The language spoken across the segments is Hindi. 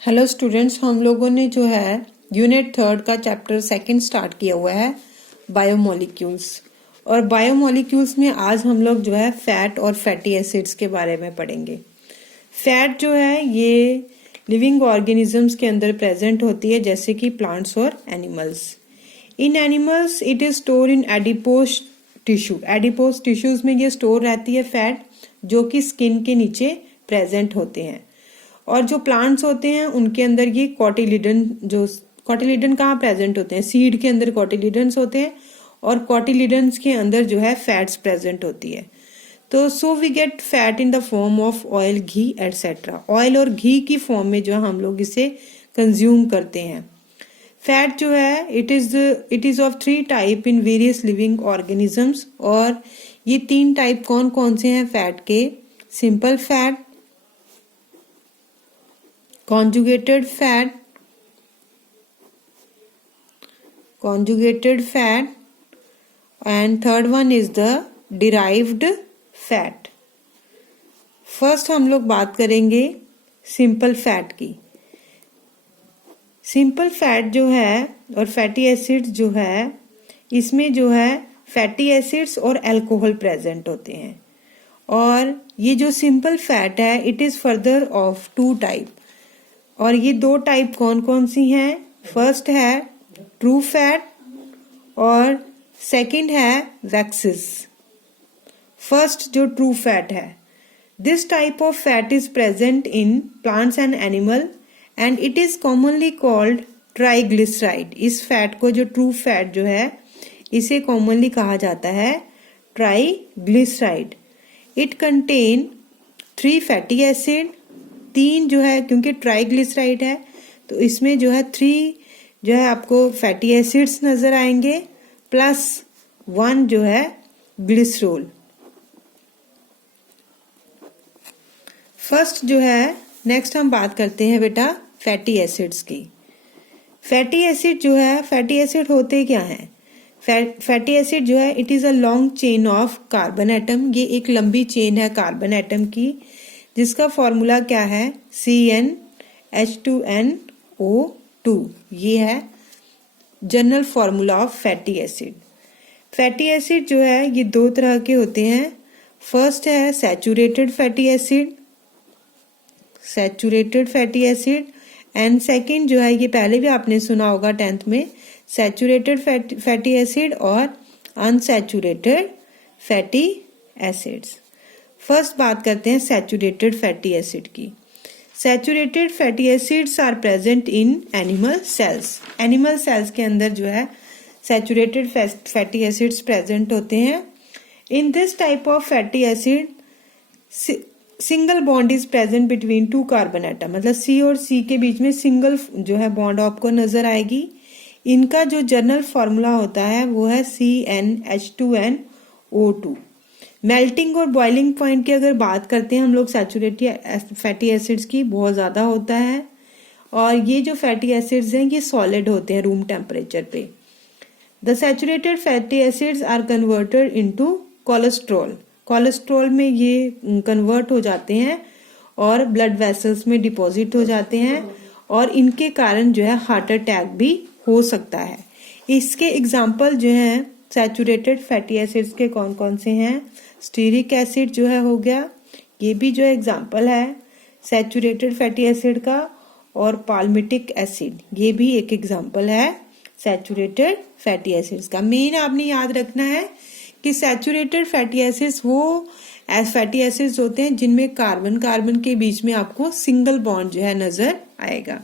हेलो स्टूडेंट्स, हम लोगों ने जो है यूनिट 3 का चैप्टर 2 स्टार्ट किया हुआ है बायोमोलिक्यूल्स। और बायोमोलिक्यूल्स में आज हम लोग जो है फैट और फैटी एसिड्स के बारे में पढ़ेंगे। फैट जो है ये लिविंग ऑर्गेनिजम्स के अंदर प्रेजेंट होती है, जैसे कि प्लांट्स और animals. In animals it is store in adipose tissue. Adipose tissues में ये स्टोर रहती है फैट, जो कि स्किन के नीचे प्रेजेंट होते हैं। और जो प्लांट्स होते हैं उनके अंदर ये कॉटिलिडन कहाँ प्रेजेंट होते हैं? सीड के अंदर कॉटिलिडन्स होते हैं और कॉटिलिडन्स के अंदर जो है फैट्स प्रेजेंट होती है। तो so we get fat in the form of oil, ghee etcetera. Oil और घी की फॉर्म में जो है हम लोग इसे कंज्यूम करते हैं। फैट जो है it is of 3 type in various living organisms. और ये 3 टाइप कौन कौन से हैं फैट के? Simple fat, conjugated fat and third one is the derived fat. First हम लोग बात करेंगे सिंपल फैट की। सिंपल फैट जो है और फैटी एसिड्स जो है, इसमें जो है फैटी एसिड्स और अल्कोहल प्रेजेंट होते हैं। और ये जो सिंपल फैट है it is further of 2 type. और ये 2 टाइप कौन कौन सी हैं? फर्स्ट है ट्रू फैट और सेकंड है वैक्सेस। फर्स्ट जो ट्रू फैट है, this type of fat is present in plants and animal and it is commonly called triglyceride. इस फैट को, जो ट्रू फैट जो है, इसे कॉमनली कहा जाता है triglyceride. It contain 3 fatty acid, 3 जो है, क्योंकि ट्राइग्लिसराइड है तो इसमें जो है 3 जो है आपको फैटी एसिड्स नजर आएंगे, प्लस 1 जो है ग्लिसरॉल। फर्स्ट जो है, नेक्स्ट हम बात करते हैं बेटा फैटी एसिड्स की। फैटी एसिड जो है, फैटी एसिड होते क्या हैं? फैटी एसिड जो है it is a long chain of carbon atom. ये एक लंबी चेन है कार्बन एटम की, जिसका फॉर्मूला क्या है? CnH2nO2। ये है general formula of fatty acid. Fatty acid जो है ये 2 तरह के होते हैं। फर्स्ट है saturated fatty acid and second जो है, ये पहले भी आपने सुना होगा 10th में, सैचुरेटेड फैटी एसिड और अनसैचुरेटेड फैटी एसिड्स। फर्स्ट बात करते हैं सैचुरेटेड फैटी एसिड की। Saturated fatty acids are present in animal cells. Animal cells के अंदर जो है सैचुरेटेड फैटी एसिड्स प्रेजेंट होते हैं। In this type of fatty acid single bond is present between 2 carbon atom. मतलब C और C के बीच में सिंगल जो है बॉन्ड आपको नजर आएगी। इनका जो जनरल फॉर्मूला होता है वो है CnH2nO2। मेल्टिंग और बॉइलिंग पॉइंट की अगर बात करते हैं हम लोग सैचुरेटेड फैटी एसिड्स की, बहुत ज़्यादा होता है। और ये जो फैटी एसिड्स हैं ये सॉलिड होते हैं रूम टेम्परेचर पे। The saturated fatty acids are converted into cholesterol. Cholesterol में ये कन्वर्ट हो जाते हैं और ब्लड वेसल्स में डिपॉजिट हो जाते हैं, और इनके कारण जो है हार्ट अटैक भी हो सकता है। इसके एग्जाम्पल जो हैं सैचुरेटेड फैटी एसिड्स के कौन कौन से हैं? स्टीरिक एसिड जो है हो गया, ये भी जो एग्जाम्पल है सैचुरेटेड फैटी एसिड का। और पाल्मिटिक एसिड, ये भी एक एग्जाम्पल है सैचुरेटेड फैटी एसिड्स का। मेन आपने याद रखना है कि सैचुरेटेड फैटी एसिड्स वो फैटी एसिड्स होते हैं जिनमें कार्बन के बीच में आपको सिंगल बॉन्ड जो है नजर आएगा।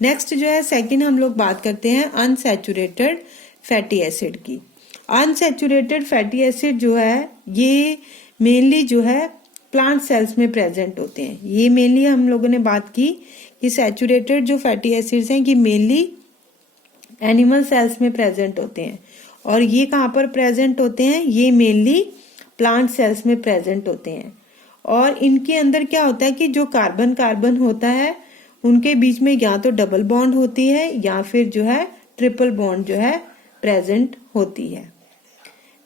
नेक्स्ट जो है सेकंड हम लोग बात करते हैं अनसैचुरेटेड फैटी एसिड की। अनसैचुरेटेड फैटी एसिड जो है ये मेनली जो है प्लांट सेल्स में प्रेजेंट होते हैं। ये मेनली हम लोगों ने बात की कि सैचुरेटेड जो फैटी एसिड्स हैं ये मेनली एनिमल सेल्स में प्रेजेंट होते हैं। और ये कहाँ पर प्रेजेंट होते हैं? ये मेनली प्लांट सेल्स में प्रेजेंट होते हैं। और इनके अंदर क्या होता है कि जो कार्बन होता है उनके बीच में या तो डबल बॉन्ड होती है या फिर जो है ट्रिपल बॉन्ड जो है प्रेजेंट होती है।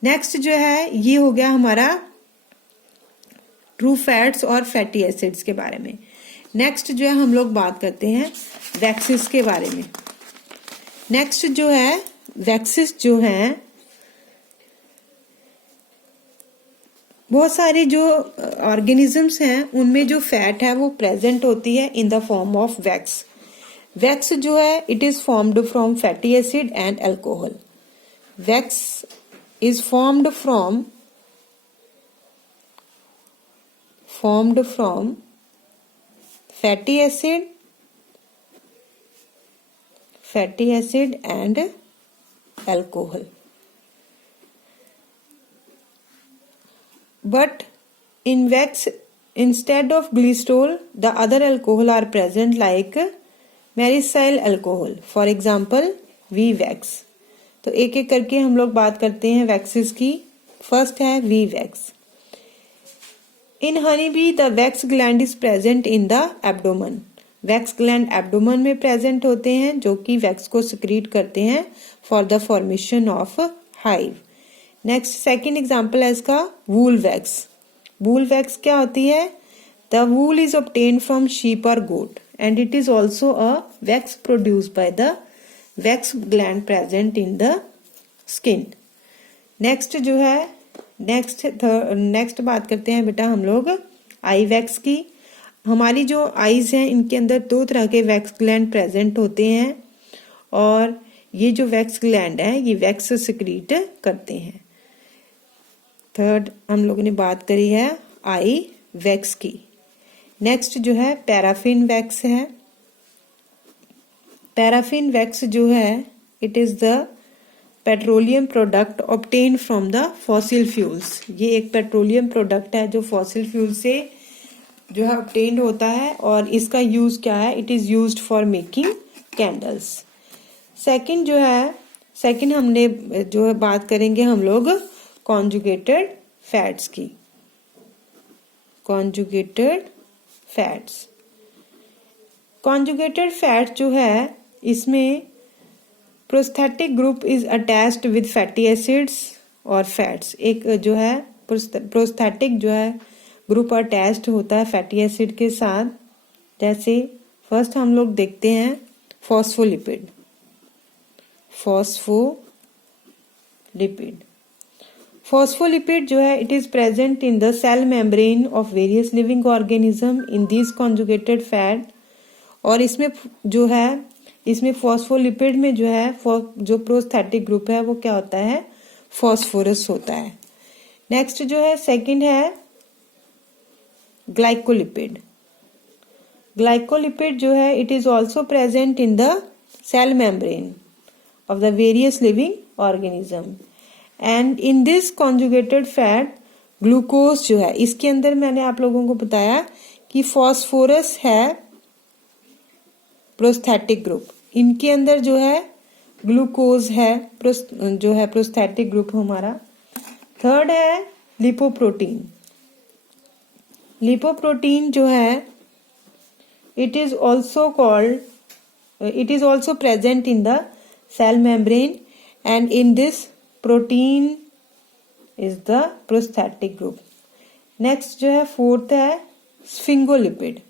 नेक्स्ट जो है ये हो गया हमारा ट्रू फैट्स और फैटी एसिड्स के बारे में। नेक्स्ट जो है हम लोग बात करते हैं वैक्सेस के बारे में। नेक्स्ट जो है वैक्सेस जो है बहुत सारे जो ऑर्गेनिजम्स हैं उनमें जो फैट है वो प्रेजेंट होती है इन the form of wax. Wax जो है it is formed from fatty acid and alcohol. Wax is formed from fatty acid and alcohol. But in wax, instead of glycerol, the other alcohol are present like myricyl alcohol, for example we wax. तो एक एक करके हम लोग बात करते हैं वैक्सेस की। फर्स्ट है bee wax. In honey bee the wax gland is present in the abdomen. Wax gland abdomen में प्रेजेंट होते हैं जो कि वैक्स को सिक्रीट करते हैं for the formation of hive. Next second example है इसका वूल वैक्स। वूल वैक्स क्या होती है? The wool is obtained from sheep और goat and it is also a wax produced by the wax gland present in the skin. Next जो है नेक्स्ट बात करते हैं बेटा हम लोग आई वैक्स की। हमारी जो आईज हैं इनके अंदर दो तरह के वैक्स ग्लैंड प्रेजेंट होते हैं और ये जो वैक्स ग्लैंड है ये वैक्स सिक्रीट करते हैं। थर्ड हम लोगों ने बात करी है आई वैक्स की। नेक्स्ट जो है पैराफिन वैक्स है। पैराफिन वैक्स जो है it is the petroleum product obtained from the fossil fuels. ये एक पेट्रोलियम प्रोडक्ट है जो फॉसिल फ्यूल से जो है ऑब्टेन्ड होता है और इसका यूज क्या है? It is used for making candles. Second हमने जो है बात करेंगे हम लोग कॉन्जुगेटेड फैट्स की। कॉन्जुगेटेड फैट जो है इसमें prosthetic group is attached with fatty acids और फैट्स। एक जो है प्रोस्थेटिक जो है ग्रुप अटैच्ड होता है फैटी एसिड के साथ। जैसे फर्स्ट हम लोग देखते हैं फॉस्फोलिपिड। Phospholipid जो है it is present in the cell membrane of various living organism in these conjugated fat। और इसमें जो है इसमें फॉस्फोलिपिड में जो है जो प्रोस्थेटिक ग्रुप है वो क्या होता है? फॉस्फोरस होता है। नेक्स्ट जो है सेकंड है ग्लाइकोलिपिड। ग्लाइकोलिपिड जो है it is also present in the cell membrane of the various living organism and in this conjugated fat glucose जो है इसके अंदर मैंने आप लोगों को बताया कि फॉस्फोरस है प्रोस्थेटिक ग्रुप, इनके अंदर जो है ग्लूकोज है जो है प्रोस्थेटिक ग्रुप हमारा। थर्ड है लिपोप्रोटीन। लिपोप्रोटीन जो है it is also present in the cell membrane and in this protein is the prosthetic group. Next जो है फोर्थ है स्फिंगोलिपिड।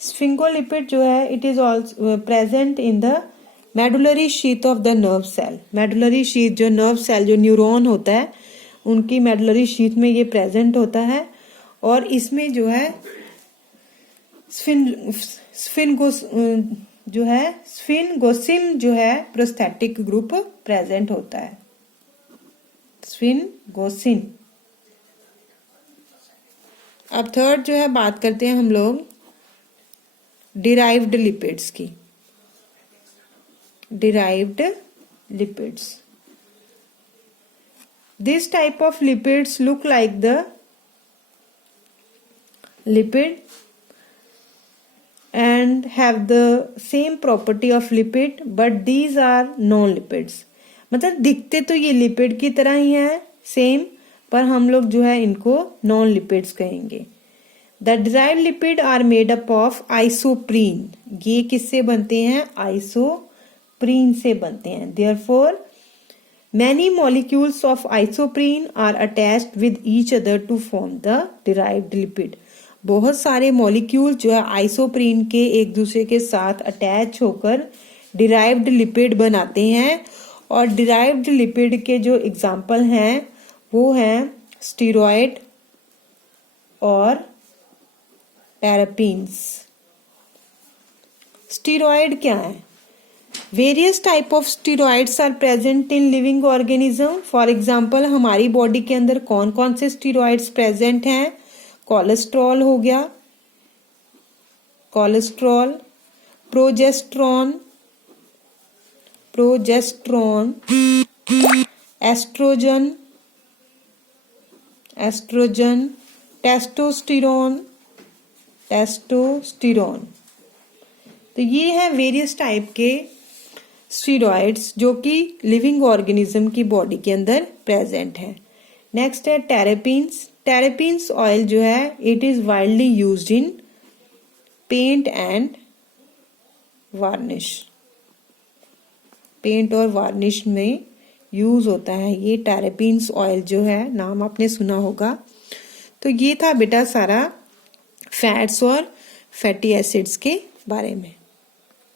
स्फिंगोलिपिड जो है it is also present in the medullary sheath of the nerve cell. Medullary sheath जो नर्व सेल जो न्यूरॉन होता है उनकी मेडुलरी शीथ में ये प्रेजेंट होता है और इसमें जो है स्फिनगोसिम जो है प्रोस्थेटिक ग्रुप प्रेजेंट होता है। स्फिनगोसिन। अब थर्ड जो है बात करते हैं हम लोग डिराइव्ड लिपिड्स की। Derived lipids, this type of lipids look like the lipid and have the same property of lipid but these are non-lipids। मतलब दिखते तो ये लिपिड की तरह ही है सेम, पर हम लोग जो है इनको नॉन लिपिड्स कहेंगे। The derived lipid are made up of isoprene. ये किससे बनते हैं? आइसोप्रीन से बनते हैं। Therefore many molecules of isoprene are attached with each other to form the derived lipid। बहुत सारे मॉलिक्यूल जो है आइसोप्रीन के एक दूसरे के साथ अटैच होकर डिराइव्ड लिपिड बनाते हैं। और डिराइव्ड लिपिड के जो एग्जाम्पल हैं वो हैं स्टीरॉयड और टेरापीन्स। स्टीरॉयड क्या है? Various type of steroids are present in living organism. For example हमारी बॉडी के अंदर कौन कौन से स्टीरॉयड्स प्रेजेंट हैं? कोलेस्ट्रॉल हो गया, कोलेस्ट्रॉल, प्रोजेस्ट्रॉन, एस्ट्रोजन, टेस्टोस्टेरोन। तो ये है वेरियस टाइप के स्टीरॉयड्स जो कि लिविंग ऑर्गेनिज्म की बॉडी के अंदर प्रेजेंट है। नेक्स्ट है टेरापीन्स। टेरापीन्स ऑयल जो है it is widely used in paint and varnish. Paint और वार्निश में यूज होता है ये टेरापीन्स ऑयल जो है, नाम आपने सुना होगा। तो ये था बेटा सारा फैट्स और फैटी एसिड्स के बारे में।